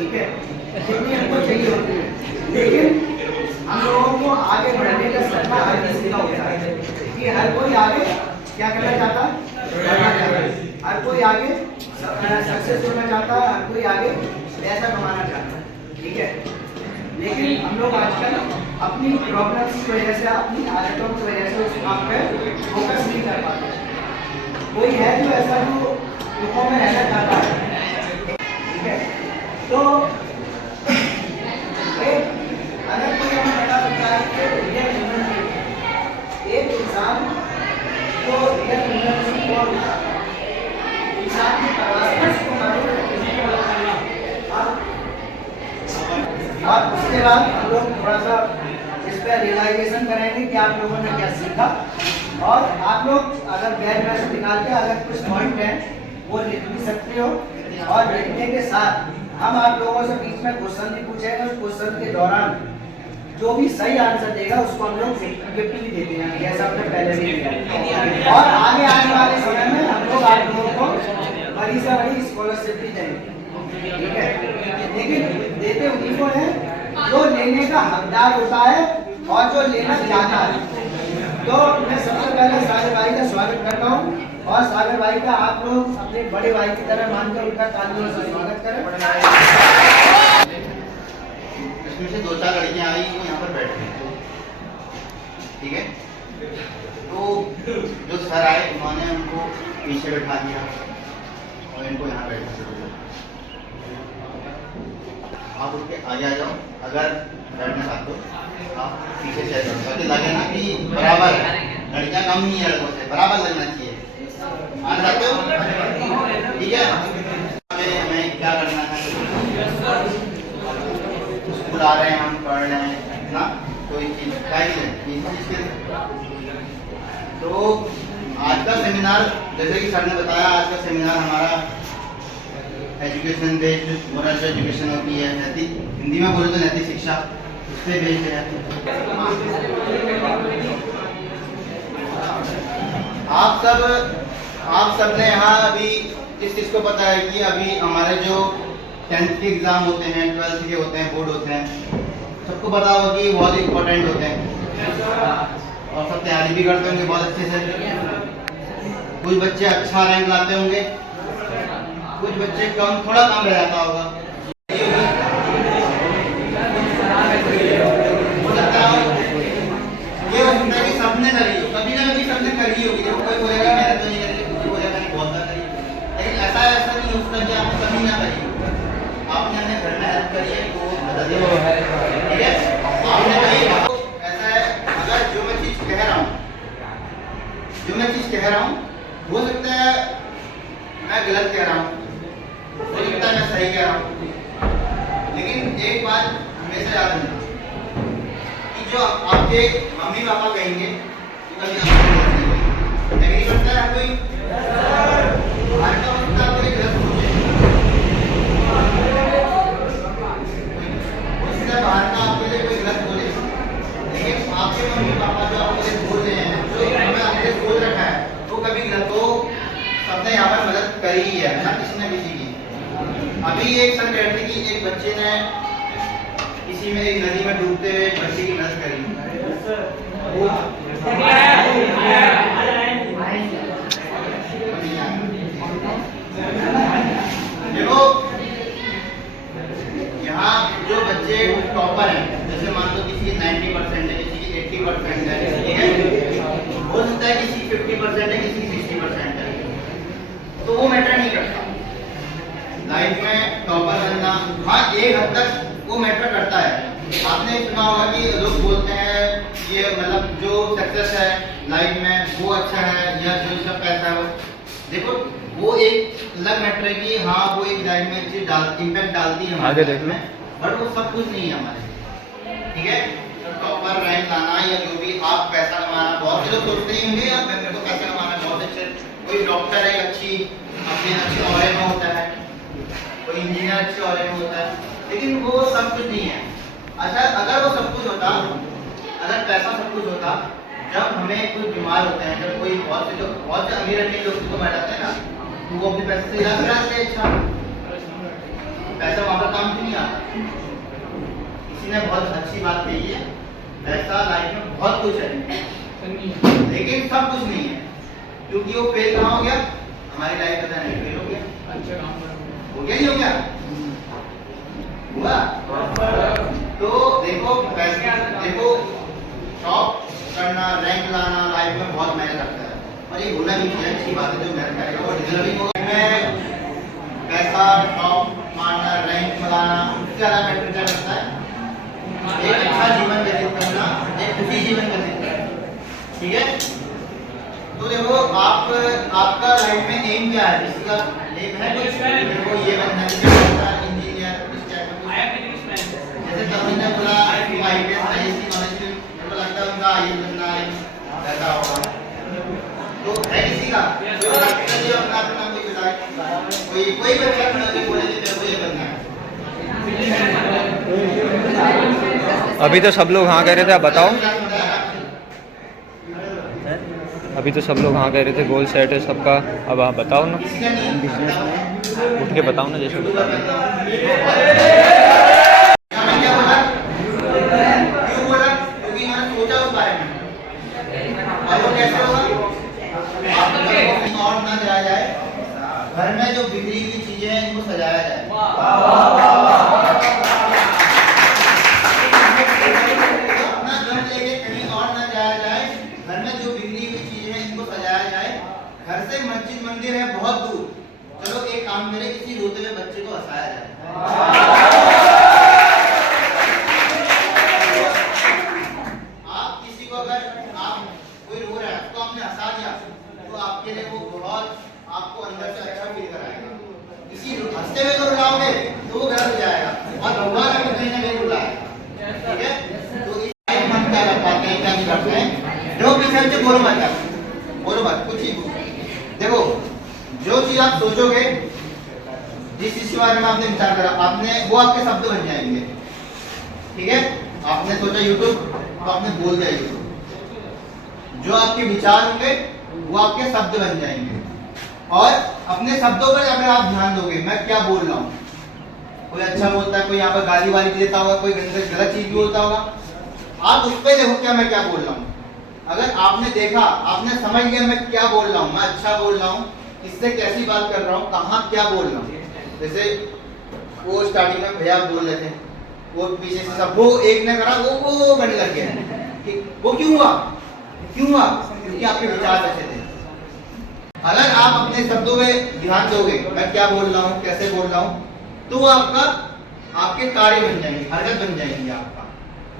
ठीक है, जितनी हमको चाहिए होती है। लेकिन हम लोगों को आगे बढ़ने का सपना हर किसी का होता है कि हर कोई आगे क्या करना चाहता है, बढ़ना चाहता है, हर कोई आगे सक्सेस होना चाहता है, हर कोई आगे पैसा कमाना चाहता है, ठीक है। लेकिन हम लोग आजकल अपनी प्रॉब्लम्स की वजह से, अपनी आदतों की वजह से उस काम पे फोकस नहीं कर पाते। कोई है जो ऐसा जो दुखों में रहना चाहता है, ठीक है, तो अगर कोई हमें बता सकता है कि रियल ह्यूमन एक इंसान को रियल ह्यूमन कौन इंसान की परवाह को मालूम और उसके बाद हम लोग थोड़ा सा इस पर रियलाइजेशन करेंगे कि आप लोगों ने क्या सीखा। और आप लोग अगर बैच में से निकाल के अगर कुछ पॉइंट है वो लिख भी सकते हो, और लिखने के साथ हम आप लोगों से बीच में क्वेश्चन भी पूछेंगे। उस क्वेश्चन के दौरान जो भी सही आंसर देगा उसको हम लोग गिफ्ट भी देते हैं, जैसा हमने पहले भी किया। और आगे आने वाले समय में हम लोग आप लोगों को बड़ी से बड़ी स्कॉलरशिप भी देंगे, ठीक है। लेकिन देते उन्हीं को है जो लेने का हकदार होता है और जो लेना चाहता है। तो मैं सबसे पहले सागर भाई का स्वागत करता हूँ, और सागर भाई का आप लोग अपने बड़े भाई की तरह मानकर उनका तालियों से स्वागत करें। इसमें से 2-4 लड़कियां आई वो यहाँ पर बैठ गई, ठीक है। तो जो सर आए उन्होंने उनको पीछे बैठा दिया और इनको यहाँ बैठा दिया। आप उठ के आगे आ जाओ, अगर बैठना चाहते हो आप पीछे चले जाओ, ताकि लगे ना कि बराबर है, लड़कियां कम नहीं है लड़कों से, बराबर लगना चाहिए। आना चाहते हो, ठीक है। हमें क्या करना है, स्कूल आ रहे हैं, हम पढ़ रहे हैं ना, कोई चीज़ के। तो आज का सेमिनार, जैसे कि सर ने बताया, आज का सेमिनार हमारा एजुकेशन बेस्ड मोरल एजुकेशन होती है, नैतिक, हिंदी में बोले तो नैतिक शिक्षा, उस पर बेस्ड है। आप सब ने यहाँ अभी इस चीज़ को पता है कि अभी हमारे जो 10th के एग्ज़ाम होते हैं, 12th के होते हैं, बोर्ड होते हैं, सबको पता होगा कि बहुत इंपॉर्टेंट होते हैं और सब तैयारी भी करते होंगे बहुत अच्छे से। कुछ बच्चे अच्छा रैंक लाते होंगे, कुछ बच्चे थोड़ा कम रह जाता होगा। ये हो सकता है कि सबने करी हो, कभी ना कभी सबने करी होगी। जब कोई बोलेगा मैंने तो नहीं करी, कोई बोलेगा नहीं बहुत करी, लेकिन ऐसा नहीं हो सकता कि आप कभी ना करी हो। आपने अपने घर में हेल्प करी है तो ठीक है, आपने करी। ऐसा है, अगर जो मैं चीज़ कह रहा हूँ हो सकता है मैं गलत कह रहा हूँ, हो सकता है मैं सही कह रहा हूँ, लेकिन एक बात हमेशा याद रखना कि जो आपके मम्मी पापा कहेंगे तो कभी आपको एग्री करता है कोई बाहर का वक्त आपको गलत सोचे, उससे बाहर का आपके लिए कोई गलत बोले, लेकिन आपके मम्मी पापा जो आपके लिए बोल रहे हैं, जो हमें आपके सोच रखा है, वो कभी गलत हो। सबने यहाँ पर मदद करी ही है ना, किसी न किसी की। अभी एक सर कह रहे थे कि एक बच्चे ने किसी में एक नदी में डूबते हुए बच्चे की मदद करी। देखो यहाँ जो बच्चे टॉपर हैं, जैसे मान लो किसी की 90% है, किसी की 80% है, ठीक है, हो सकता है किसी 50% है, किसी की 60% है, तो वो मैटर नहीं करता लाइफ में टॉपर बनना। हाँ, एक हद तक वो मैटर करता है। आपने सुना होगा कि लोग बोलते हैं ये मतलब जो सक्सेस है लाइफ में वो अच्छा है, या जो इसका पैसा है वो, देखो वो एक अलग मैटर है कि हाँ वो एक लाइफ में चीज इम्पैक्ट डालती है हमारे लाइफ में, बट वो सब कुछ नहीं है हमारे, ठीक है। टॉपर रैंक लाना या जो भी आप पैसा कमाना, बहुत से लोग सोचते ही होंगे यार मेरे को पैसा कमाना बहुत अच्छे, कोई डॉक्टर है अच्छी अपने अच्छे औहदे में होता है, कोई इंजीनियर अच्छे औहदे में होता है, लेकिन वो सब कुछ नहीं है। अच्छा, अगर वो सब कुछ होता, अगर पैसा सब कुछ होता, जब हमें कोई बीमार होते हैं, जब कोई बहुत से अमीर अमीर लोग को बैठाते हैं ना, तो वो अपने पैसे से इलाज कराते हैं। अच्छा, पैसा वहाँ पर काम क्यों नहीं इसने बहुत अच्छी बात कही है, पैसा लाइफ में बहुत कुछ है लेकिन सब कुछ नहीं है, क्योंकि वो फेल कहाँ हो गया, हमारी लाइफ पता नहीं फेल हो गया, हो गया नहीं हो गया हुआ। तो देखो पैसे, देखो शॉप करना, रैंक लाना लाइफ में बहुत मेहनत लगता है और ये होना भी चाहिए, अच्छी बात है जो मेहनत करेगा वो डिजर्विंग होगा। पैसा, शॉप मारना, रैंक लाना उससे ज़्यादा मैटर क्या करता है, एक अच्छा जीवन व्यतीत करना, एक खुशी जीवन व्यतीत करना, ठीक है। तो देखो आप, आपका लाइफ में एम क्या है, किसी का एम है कुछ, मेरे को ये बनना है, इंजीनियर, जैसे तभी ने बोला आईपीएस आईएएस नॉलेज, मेरे को लगता है उनका आईएएस बनना है, ऐसा होगा। तो है किसी का जो लगता है अपना अपना कोई बताए, कोई बच्चा खड़ा होकर बोले कि मेरे को ये बनना है। अभी तो सब लोग हाँ कह रहे थे, आप बताओ। अभी तो सब लोग हाँ कह रहे थे, गोल सेट है सबका, अब आप बताओ ना, उठ के बताओ ना जैसे। और ना जाया जाए, घर में जो बिगड़ी हुई चीजें हैं इनको सजाया जाए। अपना घर लेके कहीं और ना जाया जाए, घर में जो बिगड़ी हुई चीजें हैं इनको सजाया जाए। घर से मस्जिद मंदिर है बहुत दूर, चलो एक काम करें, किसी रोते हुए बच्चे को हंसाया जाए। आप किसी को अगर आप कोई रो रहा है तो आपने हंसा दिया तो आपके लिए वो बहुत आपको अंदर से अच्छा फील कराएगा। किसी हंसते हुए को रुलाओगे तो वो गलत हो जाएगा और भगवान अगर कहीं ना कहीं रुलाएगा, ठीक है। तो इस मन क्या कर पाते हैं, क्या नहीं करते हैं, जो पीछे से बोलो मत कुछ ही देखो, जो चीज आप सोचोगे, जिस चीज के बारे में आपने विचार करा, आपने वो आपके शब्द बन जाएंगे, ठीक है। आपने सोचा यूट्यूब तो आपने बोल दिया यूट्यूब, जो आपके विचार होंगे वो आपके शब्द बन जाएंगे और अपने शब्दों पर अगर आप ध्यान दोगे, मैं क्या बोल रहा हूँ, कोई अच्छा बोलता है, कोई यहाँ पर गाली वाली देता होगा, कोई गलत चीज भी बोलता होगा, आप उस पर देखो क्या मैं क्या बोल रहा हूँ। अगर आपने देखा, आपने समझ लिया मैं क्या बोल रहा हूँ, मैं अच्छा बोल रहा हूँ, किससे कैसी बात कर रहा हूँ, कहाँ क्या बोल रहा हूँ। जैसे वो स्टार्टिंग में भैया बोल रहे थे, वो पीछे से सब वो एक ने करा, वो बनने लग गया, वो क्यों हुआ, क्योंकि आपके विचार ऐसे थे। अगर आप अपने शब्दों में ध्यान दोगे, मैं क्या बोल रहा हूँ, कैसे बोल रहा हूँ, तो वो आपके कार्य बन जाएंगे, हरकत बन जाएंगी आपका।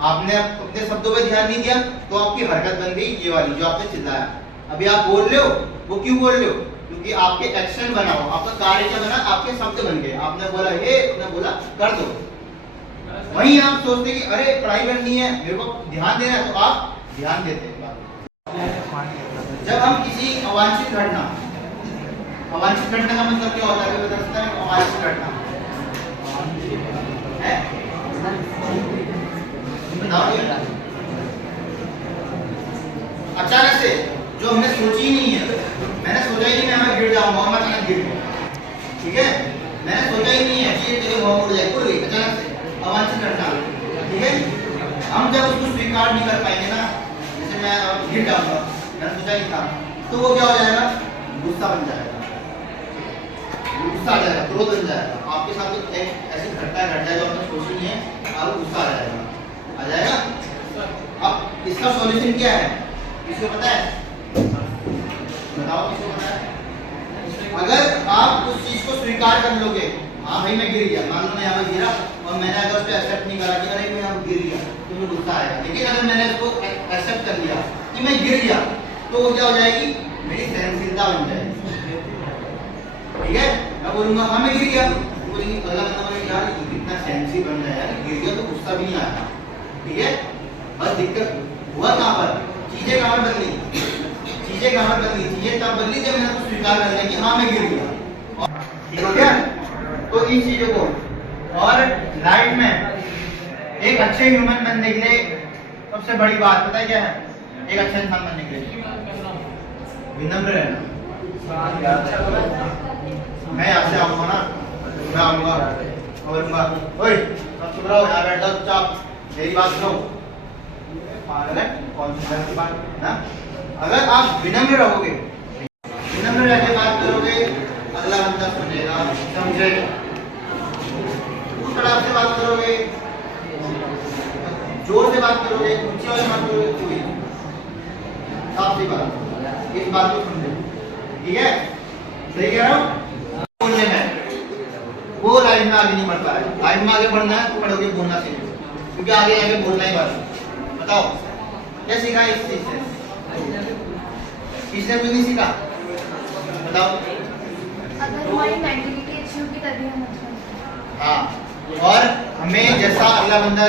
आपने अपने शब्दों पे ध्यान नहीं दिया तो आपकी हरकत बन गई ये वाली जो आपने चिल्लाया। अभी आप बोल रहे हो, वो क्यों बोल रहे हो, क्योंकि आपके एक्शन बना हो, आपका कार्य क्या बना, आपके शब्द बन गए। आपने बोला हे, आपने बोला कर दो। वहीं आप सोचते कि अरे पढ़ाई करनी है, मेरे को ध्यान देना है, तो आप ध्यान देते हैं। जब हम किसी अवांछित घटना का मतलब क्या होता है, बता सकता है? अवांछित घटना है, अचानक से जो हमने सोची ही नहीं है, मैंने सोचा ही नहीं मैं गिर जाऊंगा और मैं अचानक गिर गया, ठीक है। मैंने सोचा ही नहीं है कि ये वहां उड़ जाए, उड़ गई अचानक से, अवांछित घटना, ठीक है। हम जब उसको स्वीकार नहीं कर पाएंगे ना, जैसे मैं गिर जाऊंगा, मैंने सोचा ही था, तो वो क्या हो जाएगा, गुस्सा बन जाएगा, गुस्सा आ जाएगा, क्रोध बन जाएगा। आपके साथ तो एक ऐसी घटना घट जाए जो आपने सोची नहीं है, आपको गुस्सा आ जाएगा। अब इसका सॉल्यूशन क्या है, किसको पता है, बताओ किसको पता है? अगर आप उस चीज को स्वीकार कर लोगे, हाँ भाई मैं गिर गया, मान लो मैं यहाँ पर गिरा और मैंने अगर उस पर एक्सेप्ट नहीं करा कि अरे मैं यहाँ गिर गया, तो मुझे गुस्सा आएगा। लेकिन अगर मैंने उसको एक्सेप्ट कर लिया कि मैं गिर गया, तो वो क्या हो जाएगी, मेरी सहनशीलता बन जाएगी, ठीक है। मैं बोलूंगा हाँ मैं गिर गया, तो बोलेंगे अगला बंदा बोलेगा यार कितना सहनशील बन जाए, यार गिर गया तो गुस्सा भी नहीं आया, ठीक है। बस दिक्कत हुआ कहाँ पर, चीजें कहाँ पर बदली, चीजें तब बदली जब मैंने उसको स्वीकार कर लिया कि हाँ मैं गिर गया, ठीक हो गया। तो इन चीजों को, और लाइफ में एक अच्छे ह्यूमन बनने के लिए सबसे बड़ी बात पता है क्या है, एक अच्छा इंसान बनने के लिए विनम्र रहना। मैं यहाँ से आऊंगा ना, मैं आऊंगा और ओए सब चुप रहो, यहाँ बैठ जाओ चुपचाप, मेरी बात सुनो, पागल है कौन सी तरह की बात ना। अगर आप विनम्र रहोगे, विनम्र रह के बात करोगे, अगला बंदा सुनेगा, समझेगा। उस तरह से बात करोगे, जोर से बात करोगे, ऊंची आवाज में बात करोगे, कोई साफ सी बात, इस बात को समझो, ठीक है? सही कह रहा हूँ? बोलने में वो लाइन में आगे नहीं बढ़ पा रहा है, लाइन में आगे बढ़ना है तो पढ़ोगे बोलना सीखो, क्योंकि आगे आगे बोलना ही बात। बताओ क्या सीखा इस चीज से? किसने भी नहीं सीखा? बताओ। अगर हमारी मेंटलिटी अच्छी होगी तभी हम अच्छा होंगे। हाँ, और हमें जैसा अगला बंदा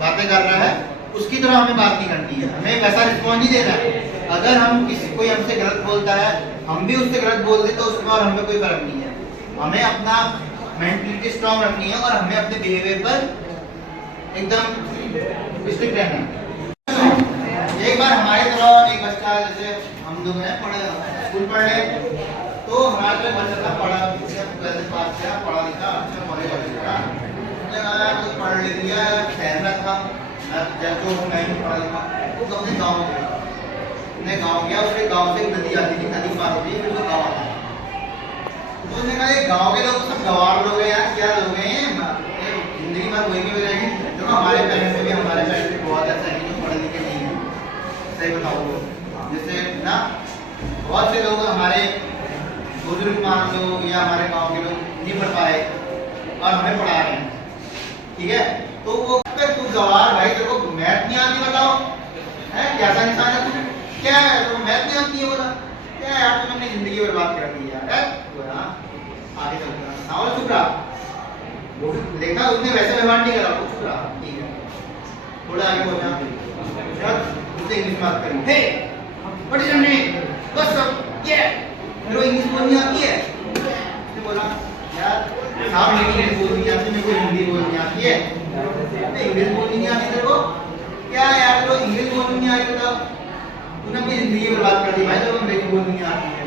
बातें कर रहा है उसकी तरह हमें बात नहीं करनी है, हमें वैसा रिस्पॉन्स नहीं देना है। अगर हम किसी कोई हमसे गलत बोलता है, हम भी उससे गलत बोल दें तो उसमें और हमें कोई फर्क नहीं है। हमें अपना मेंटलिटी स्ट्रांग रखनी है और हमें अपने बिहेवियर पर एकदम स्ट्रिक्ट रहना है। एक बार हमारे तरह एक बच्चा, जैसे हम लोग हैं पढ़े स्कूल पढ़ रहे, तो हमारा जो बच्चा था पढ़ा पास किया, पढ़ा लिखा, अच्छा कॉलेज तो पढ़ लिख लिया, शहर में था जब जो मैं पढ़ा लिखा, वो अपने गाँव गया, अपने गाँव गया, उसके गाँव से नदी आती थी, नदी पार होती है, फिर वो गाँव आता है। तो उसने कहा ये गाँव के लोग सब गंवार लोग हैं यार, क्या लोग हैं, जिंदगी भर कोई भी रहेगी। देखो हमारे पेरेंट्स में भी, हमारे पेरेंट्स भी बहुत ऐसा है जो पढ़े लिखे नहीं है, सही बताओ तो। जैसे ना बहुत से लोग हमारे बुजुर्ग मान लो या हमारे गाँव के लोग नहीं पढ़ पाए और हमें पढ़ा रहे हैं, ठीक है? तो वो तू गंवार भाई, तेरे को मैथ नहीं आती, बताओ है कैसा इंसान है तू, क्या है तो मैथ नहीं आती है, बोला क्या यार तुमने अपनी जिंदगी बर्बाद कर दी यार, आगे चल रहा और चुप रहा। वो देखा उसने वैसे व्यवहार नहीं करा, वो चुप रहा, ठीक है थोड़ा आगे पहुंचा, उससे इंग्लिश में बात करी, hey what is your name, what's up, ये मेरे को इंग्लिश बोलनी आती है। उसने बोला यार साहब मेरे को इंग्लिश बोलनी आती है, मेरे को हिंदी बोलनी आती है। इंग्लिश बोलनी नहीं आती तेरे को, क्या यार तेरे को इंग्लिश बोलनी नहीं आई, बताओ तूने अपनी जिंदगी बर्बाद कर दी भाई, तेरे को अंग्रेजी बोलनी नहीं आती है।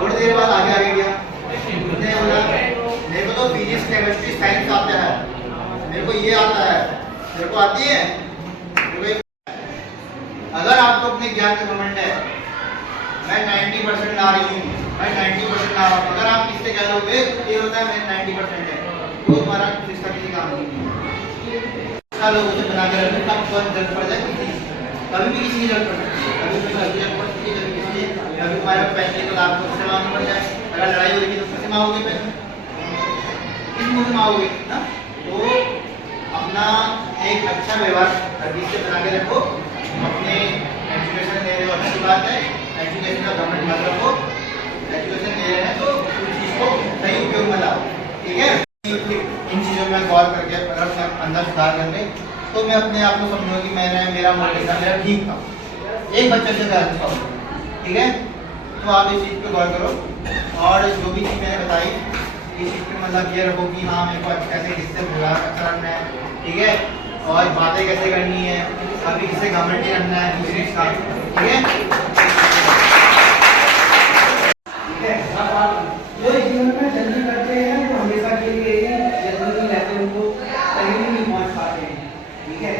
थोड़ी देर बाद आगे गया, उसने बोला मेरे को तो फिजिक्स केमिस्ट्री साइंस आता है, मेरे को ये आता है, तेरे को आती है? अगर आपको अपने ज्ञान का घमंड है, मैं 90% ला रही हूँ, मैं 90% ला रहा हूँ, अगर आप किससे कह दोगे ये होता है मैं 90% है, तो हमारा सिस्टम किसी काम नहीं है। लोगों से बना के रखना, कब कौन जरूरत पड़ जाए किसी, कभी भी किसी की जरूरत पड़ सकती है, कभी कोई जरूरत पड़ सकती है, कभी किसी, कभी तुम्हारे पैसे तो आपको उससे मांगना पड़ जाए, अगर लड़ाई हो रही है तो कैसे मांगोगे पैसे, किस मुंह से मांगोगे ना? तो अपना एक अच्छा व्यवहार हर चीज से बना के रखो। अपने एजुकेशन ले रहे हो अच्छी बात है, एजुकेशन का गवर्नमेंट मत रखो, एजुकेशन ले रहे हैं तो उस चीज को सही उपयोग में लाओ, ठीक है? इन चीज़ों में गौर करके अगर मैं अंदर सुधार करने तो मैं अपने आप को समझूंगा कि मैंने मेरा मोटिव था, मेरा ठीक था, एक बच्चे से गलत था, ठीक है? तो आप इस चीज़ पे गौर करो और जो भी चीज़ मैंने बताई इस चीज़ पे मतलब ये रखो कि हाँ मेरे को कैसे किससे व्यवहार अच्छा करना है, ठीक है? और बातें कैसे करनी है, कभी किससे घमंड नहीं करना है, दूसरी का, ठीक है? जो जीवन में जल्दी करते हैं वो हमेशा के लिए ही जल्दी रहते हैं, उनको कहीं भी नहीं पहुंच पाते हैं, ठीक है?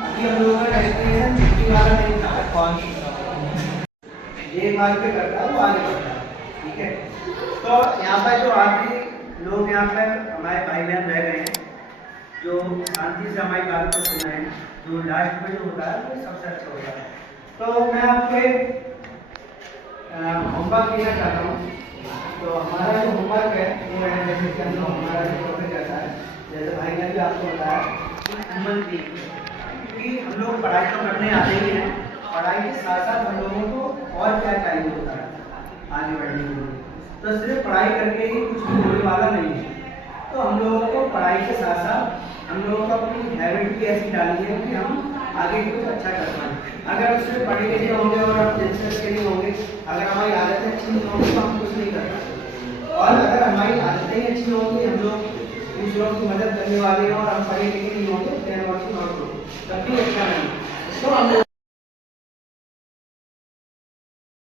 अभी हम लोगों का डेस्टिनेशन छुट्टी वाला नहीं था, कौन ये मार्ग पे करता है वो आगे बढ़ता है, ठीक है? तो यहाँ पर जो आखिरी लोग यहाँ पर हमारे भाई बहन रह गए हैं, जो शांति से हमारी बात को सुन रहे हैं, जो लास्ट में जो होता है वो सबसे अच्छा होता है। तो मैं आपको एक होमवर्क देना चाहता हूँ। तो हमारा जो होमवर्क है वो है जैसे कि हम लोग हमारा जो टॉपिक रहता है, जैसे भाई ने भी आपको बताया कि हम लोग पढ़ाई तो करने आते ही हैं, पढ़ाई के साथ साथ हम लोगों को और क्या चाहिए होता है आगे बढ़ने के लिए। तो सिर्फ पढ़ाई करके ही कुछ भी होने वाला नहीं है। तो हम लोगों को पढ़ाई के साथ साथ हम लोगों को अपनी हैबिट भी ऐसी डालनी है कि हम आगे कुछ अच्छा कर पाएँ। अगर सिर्फ पढ़े लिखे होंगे और हम दिलचस्प के लिए होंगे, अगर हमारी आदतें अच्छी नहीं होंगी तो हम कुछ नहीं कर पाएंगे। और अगर हमारी आदतें ही अच्छी होंगी, हम लोग दूसरों की मदद करने वाले हैं और हम पढ़े लिखे नहीं होंगे, then what to not do.